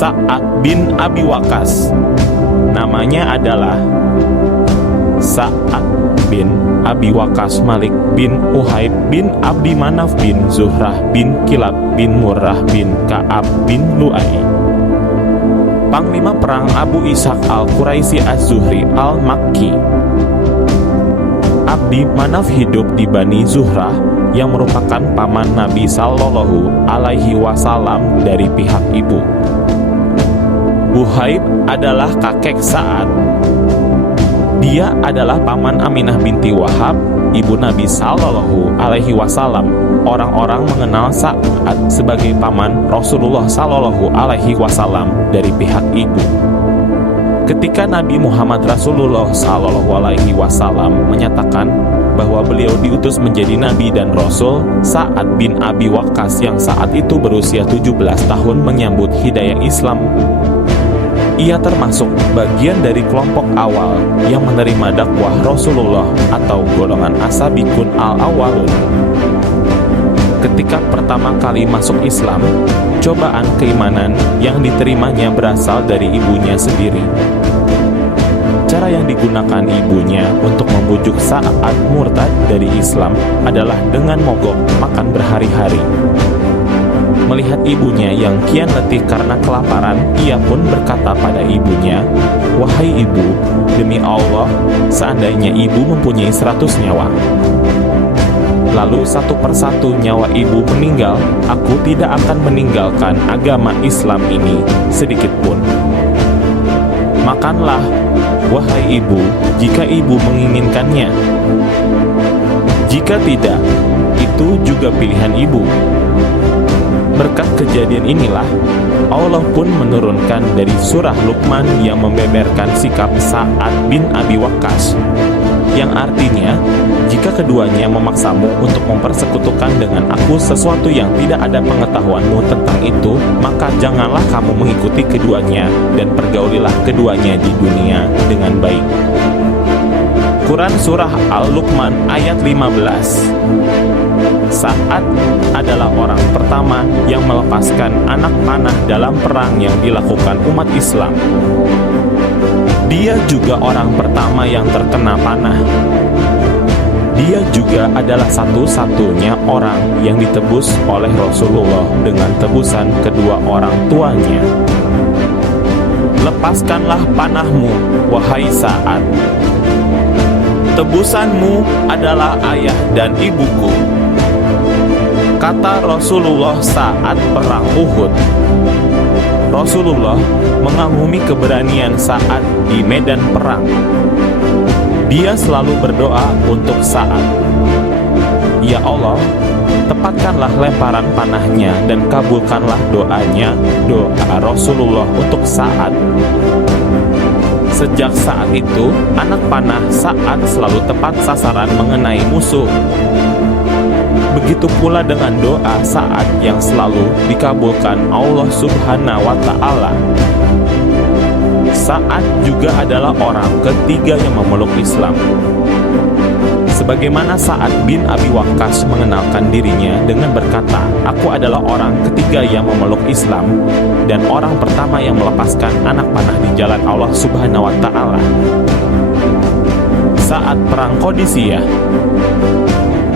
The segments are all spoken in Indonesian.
Sa'ad bin Abi Waqqas. Namanya adalah Sa'ad bin Abi Waqqas Malik bin Uhaib bin Abdi Manaf bin Zuhrah bin Kilab bin Murrah bin Ka'ab bin Lu'ai. Panglima perang Abu Ishaq al-Quraisy az-Zuhri al-Makki. Abdi Manaf hidup di Bani Zuhrah yang merupakan paman Nabi Sallallahu Alaihi Wasallam dari pihak ibu. Uhaib adalah kakek Sa'ad. Dia adalah paman Aminah binti Wahab, ibu Nabi Sallallahu Alaihi Wasallam. Orang-orang mengenal Sa'ad sebagai paman Rasulullah Sallallahu Alaihi Wasallam dari pihak ibu. Ketika Nabi Muhammad Rasulullah Sallallahu Alaihi Wasallam menyatakan bahwa beliau diutus menjadi Nabi dan Rasul, Sa'ad bin Abi Waqqas yang saat itu berusia 17 tahun menyambut hidayah Islam. Ia termasuk bagian dari kelompok awal yang menerima dakwah Rasulullah atau golongan as-sabiqun al-awwalun. Ketika pertama kali masuk Islam, cobaan keimanan yang diterimanya berasal dari ibunya sendiri. Cara yang digunakan ibunya untuk membujuk Sa'ad murtad dari Islam adalah dengan mogok makan berhari-hari. Melihat ibunya yang kian letih karena kelaparan, ia pun berkata pada ibunya, "Wahai ibu, demi Allah, seandainya ibu mempunyai 100 nyawa, lalu satu persatu nyawa ibu meninggal, aku tidak akan meninggalkan agama Islam ini sedikit pun. Makanlah, wahai ibu, jika ibu menginginkannya. Jika tidak, itu juga pilihan ibu." Berkat kejadian inilah, Allah pun menurunkan dari surah Luqman yang membeberkan sikap Sa'ad bin Abi Waqqas, yang artinya, jika keduanya memaksamu untuk mempersekutukan dengan aku sesuatu yang tidak ada pengetahuanmu tentang itu, maka janganlah kamu mengikuti keduanya dan pergaulilah keduanya di dunia dengan baik. Quran Surah Al-Luqman ayat 15. Sa'ad adalah orang pertama yang melepaskan anak panah dalam perang yang dilakukan umat Islam. Dia juga orang pertama yang terkena panah. Dia juga adalah satu-satunya orang yang ditebus oleh Rasulullah dengan tebusan kedua orang tuanya. Lepaskanlah panahmu, wahai Sa'ad. Tebusanmu adalah ayah dan ibuku, kata Rasulullah saat perang Uhud. Rasulullah mengagumi keberanian Sa'ad di medan perang. Dia selalu berdoa untuk Sa'ad, "Ya Allah, tepatkanlah lemparan panahnya dan kabulkanlah doanya." Doa Rasulullah untuk Sa'ad. Sejak saat itu, anak panah Sa'ad selalu tepat sasaran mengenai musuh. Begitu pula dengan doa Sa'ad yang selalu dikabulkan Allah Subhanahu wa Ta'ala. Sa'ad juga adalah orang ketiga yang memeluk Islam. Sebagaimana Sa'ad bin Abi Waqqas mengenalkan dirinya dengan berkata, "Aku adalah orang ketiga yang memeluk Islam dan orang pertama yang melepaskan anak panah di jalan Allah Subhanahu wa Ta'ala." Saat perang Qadisiyah,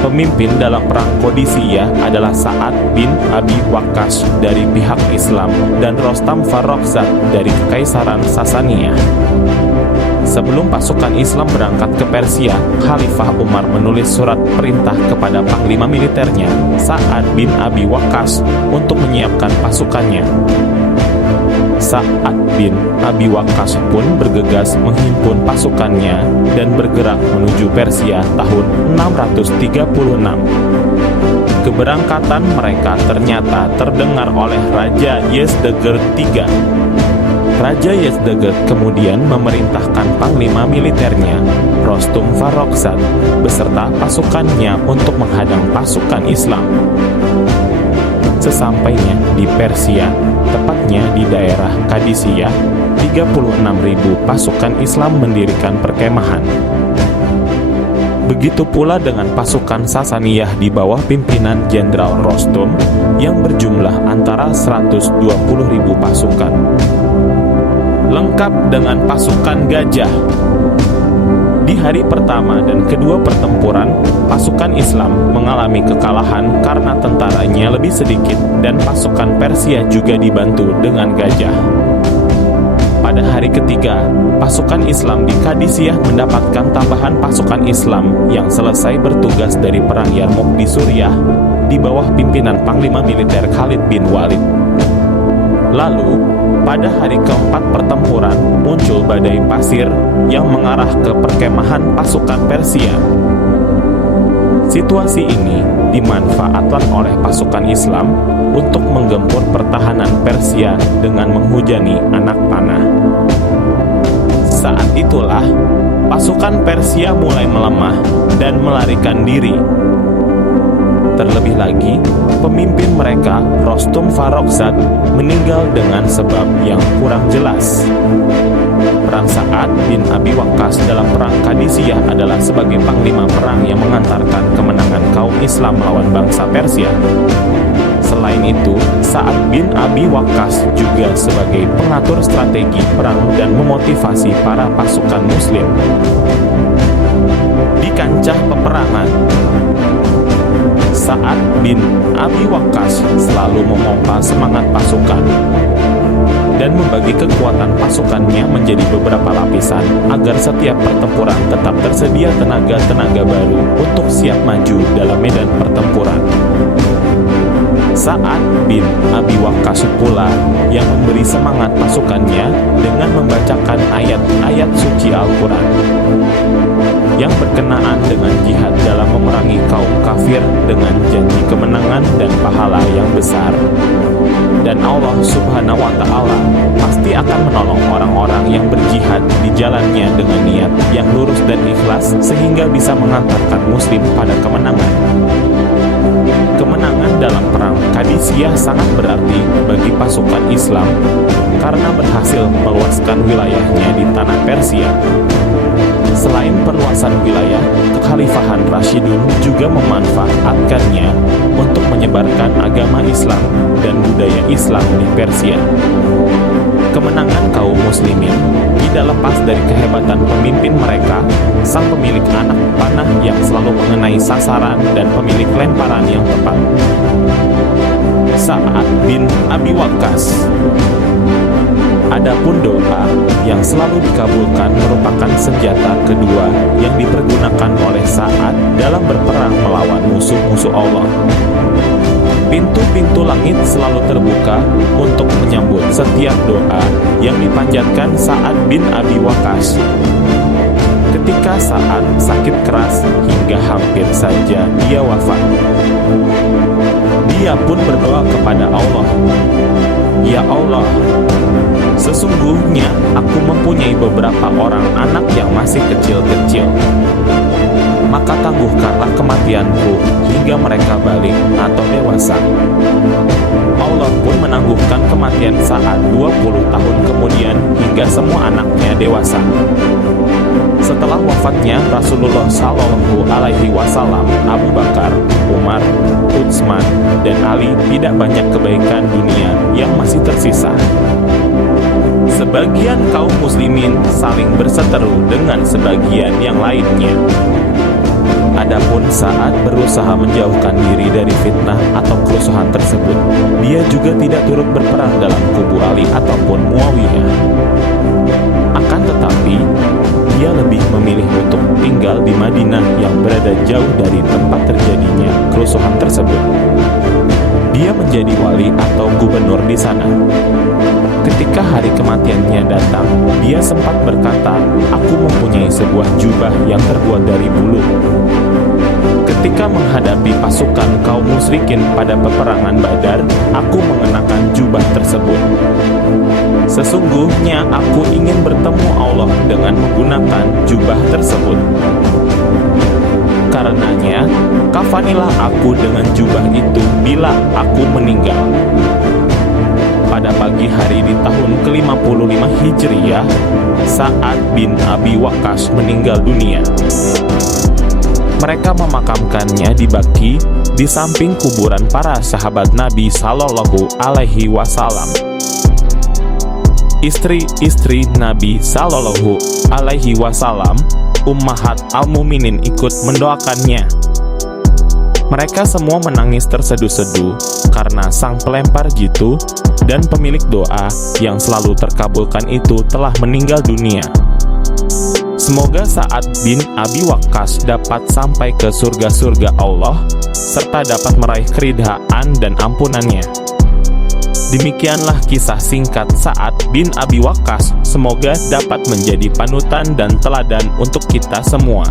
pemimpin dalam perang Qadisiyah adalah Sa'ad bin Abi Waqqas dari pihak Islam dan Rostam Farrokhzad dari Kekaisaran Sasaniyah. Sebelum pasukan Islam berangkat ke Persia, Khalifah Umar menulis surat perintah kepada panglima militernya, Sa'ad bin Abi Waqqas, untuk menyiapkan pasukannya. Sa'ad bin Abi Waqqas pun bergegas menghimpun pasukannya dan bergerak menuju Persia tahun 636. Keberangkatan mereka ternyata terdengar oleh Raja Yezdegerd III. Raja Yezdegerd kemudian memerintahkan panglima militernya, Rostum Farrokhzad, beserta pasukannya untuk menghadang pasukan Islam. Sesampainya di Persia, tepatnya di daerah Qadisiyah, 36.000 pasukan Islam mendirikan perkemahan. Begitu pula dengan pasukan Sasaniyah di bawah pimpinan Jenderal Rostum yang berjumlah antara 120.000 pasukan. Lengkap dengan pasukan gajah. Di hari pertama dan kedua pertempuran, pasukan Islam mengalami kekalahan karena tentaranya lebih sedikit dan pasukan Persia juga dibantu dengan gajah. Pada hari ketiga, pasukan Islam di Qadisiyah mendapatkan tambahan pasukan Islam yang selesai bertugas dari Perang Yarmouk di Suriah di bawah pimpinan Panglima Militer Khalid bin Walid. Lalu, pada hari keempat pertempuran muncul badai pasir yang mengarah ke perkemahan pasukan Persia. Situasi ini dimanfaatkan oleh pasukan Islam untuk menggempur pertahanan Persia dengan menghujani anak panah. Saat itulah pasukan Persia mulai melemah dan melarikan diri. Terlebih lagi, pemimpin mereka, Rostum Farrokhzad, meninggal dengan sebab yang kurang jelas. Peran Sa'ad bin Abi Waqqas dalam Perang Qadisiyah adalah sebagai panglima perang yang mengantarkan kemenangan kaum Islam melawan bangsa Persia. Selain itu, Sa'ad bin Abi Waqqas juga sebagai pengatur strategi perang dan memotivasi para pasukan Muslim. Di kancah peperangan, Sa'ad bin Abi Waqqas selalu memompa semangat pasukan dan membagi kekuatan pasukannya menjadi beberapa lapisan agar setiap pertempuran tetap tersedia tenaga-tenaga baru untuk siap maju dalam medan pertempuran. Sa'ad bin Abi Waqqas pula yang memberi semangat pasukannya dengan membacakan ayat-ayat suci Al-Quran yang berkenaan dengan jihad dalam memerangi kaum kafir dengan janji kemenangan dan pahala yang besar. Dan Allah Subhanahu wa Ta'ala pasti akan menolong orang-orang yang berjihad di jalannya dengan niat yang lurus dan ikhlas sehingga bisa mengantarkan Muslim pada kemenangan. Kemenangan dalam Perang Qadisiyah sangat berarti bagi pasukan Islam karena berhasil meluaskan wilayahnya di tanah Persia. Selain perluasan wilayah, kekhalifahan Rashidun juga memanfaatkannya untuk menyebarkan agama Islam dan budaya Islam di Persia. Kemenangan kaum muslimin tidak lepas dari kehebatan pemimpin mereka, sang pemilik anak panah yang selalu mengenai sasaran dan pemilik lemparan yang tepat. Sa'ad bin Abi Waqqas. Adapun doa yang selalu dikabulkan merupakan senjata kedua yang dipergunakan oleh Sa'ad dalam berperang melawan musuh-musuh Allah. Pintu-pintu langit selalu terbuka untuk menyambut setiap doa yang dipanjatkan Sa'ad bin Abi Waqqas. Ketika Sa'ad sakit keras hingga hampir saja dia wafat, dia pun berdoa kepada Allah, "Ya Allah, sesungguhnya aku mempunyai beberapa orang anak yang masih kecil-kecil. Maka tangguhkanlah kematianku hingga mereka balik atau dewasa." Allah pun menangguhkan kematian Sa'ad 20 tahun kemudian hingga semua anaknya dewasa. Setelah wafatnya Rasulullah Shallallahu Alaihi Wasallam, Abu Bakar, Umar, Utsman, dan Ali tidak banyak kebaikan dunia yang masih tersisa. Sebagian kaum muslimin saling berseteru dengan sebagian yang lainnya. Adapun Sa'ad berusaha menjauhkan diri dari fitnah atau kerusuhan tersebut, dia juga tidak turut berperang dalam kubu Ali ataupun Muawiyah. Akan tetapi, dia lebih memilih untuk tinggal di Madinah yang berada jauh dari tempat terjadinya kerusuhan tersebut. Dia menjadi wali atau gubernur di sana. Ketika hari kematiannya datang, dia sempat berkata, "Aku mempunyai sebuah jubah yang terbuat dari bulu." Ketika menghadapi pasukan kaum musyrikin pada peperangan Badar, aku mengenakan jubah tersebut. Sesungguhnya aku ingin bertemu Allah dengan menggunakan jubah tersebut. Karenanya, kafanilah aku dengan jubah itu bila aku meninggal. Pada pagi hari di tahun ke-55 Hijriyah, Sa'ad bin Abi Waqqas meninggal dunia. Mereka memakamkannya di Baqi, di samping kuburan para sahabat Nabi Shallallahu Alaihi Wasallam. Istri-istri Nabi Shallallahu Alaihi Wasallam, Ummahat al-Muminin, ikut mendoakannya. Mereka semua menangis terseduh-seduh karena sang pelempar jitu dan pemilik doa yang selalu terkabulkan itu telah meninggal dunia. Semoga Sa'ad bin Abi Waqqas dapat sampai ke surga-surga Allah, serta dapat meraih keridhaan dan ampunannya. Demikianlah kisah singkat Sa'ad bin Abi Waqqas, semoga dapat menjadi panutan dan teladan untuk kita semua.